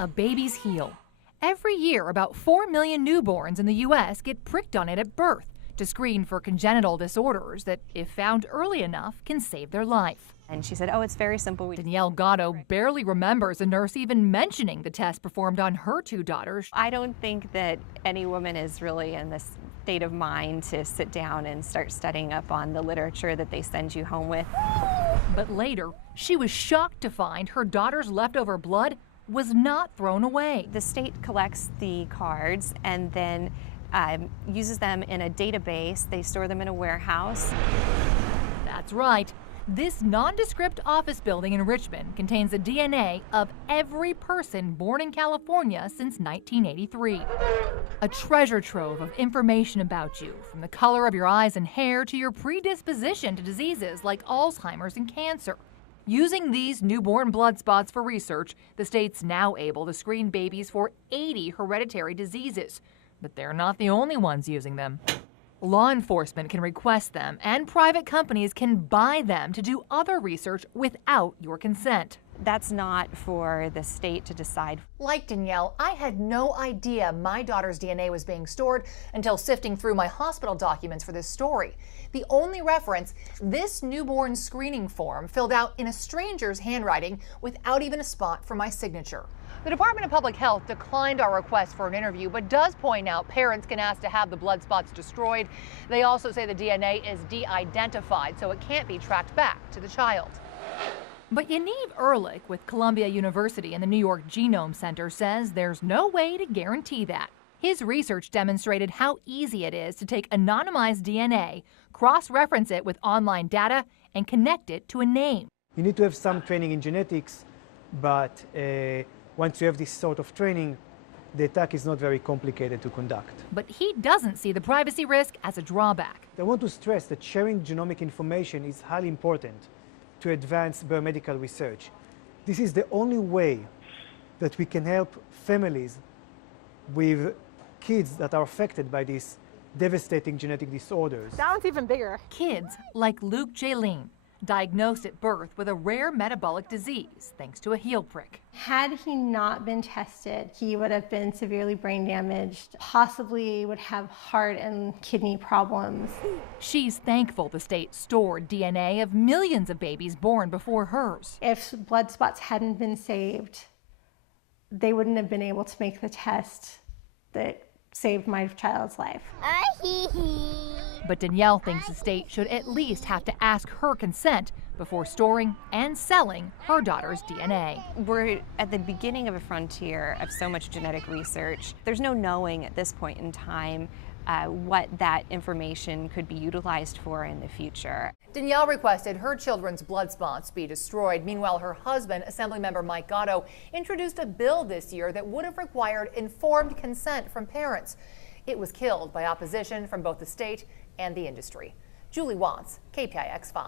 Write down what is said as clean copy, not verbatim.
A baby's heel. Every year, about 4 million newborns in the U.S. get pricked on it at birth to screen for congenital disorders that, if found early enough, can save their life. And she said, oh, it's very simple. Danielle Gatto barely remembers a nurse even mentioning the test performed on her two daughters. I don't think that any woman is really in this state of mind to sit down and start studying up on the literature that they send you home with. But later, she was shocked to find her daughter's leftover blood was not thrown away. The state collects the cards and then uses them in a database. They store them in a warehouse. That's right. This nondescript office building in Richmond contains the DNA of every person born in California since 1983. A treasure trove of information about you, from the color of your eyes and hair to your predisposition to diseases like Alzheimer's and cancer. Using these newborn blood spots for research, the state's now able to screen babies for 80 hereditary diseases. But they're not the only ones using them. Law enforcement can request them, and private companies can buy them to do other research without your consent. That's not for the state to decide. Like Danielle, I had no idea my daughter's DNA was being stored until sifting through my hospital documents for this story. The only reference, this newborn screening form filled out in a stranger's handwriting without even a spot for my signature. The Department of Public Health declined our request for an interview, but does point out parents can ask to have the blood spots destroyed. They also say the DNA is de-identified, so it can't be tracked back to the child. But Yaniv Ehrlich with Columbia University and the New York Genome Center says there's no way to guarantee that. His research demonstrated how easy it is to take anonymized DNA, cross-reference it with online data, and connect it to a name. You need to have some training in genetics, but once you have this sort of training, the attack is not very complicated to conduct. But he doesn't see the privacy risk as a drawback. I want to stress that sharing genomic information is highly important to advance biomedical research. This is the only way that we can help families with kids that are affected by these devastating genetic disorders. That one's even bigger. Kids like Luke Jaylene, diagnosed at birth with a rare metabolic disease thanks to a heel prick. Had he not been tested, he would have been severely brain damaged, possibly would have heart and kidney problems. She's thankful the state stored DNA of millions of babies born before hers. If blood spots hadn't been saved, they wouldn't have been able to make the test that saved my child's life. But Danielle thinks the state should at least have to ask her consent before storing and selling her daughter's DNA. We're at the beginning of a frontier of so much genetic research. There's no knowing at this point in time what that information could be utilized for in the future. Danielle requested her children's blood spots be destroyed. Meanwhile, her husband, Assemblymember Mike Gatto, introduced a bill this year that would have required informed consent from parents. It was killed by opposition from both the state and the industry. Julie Watts, KPIX 5.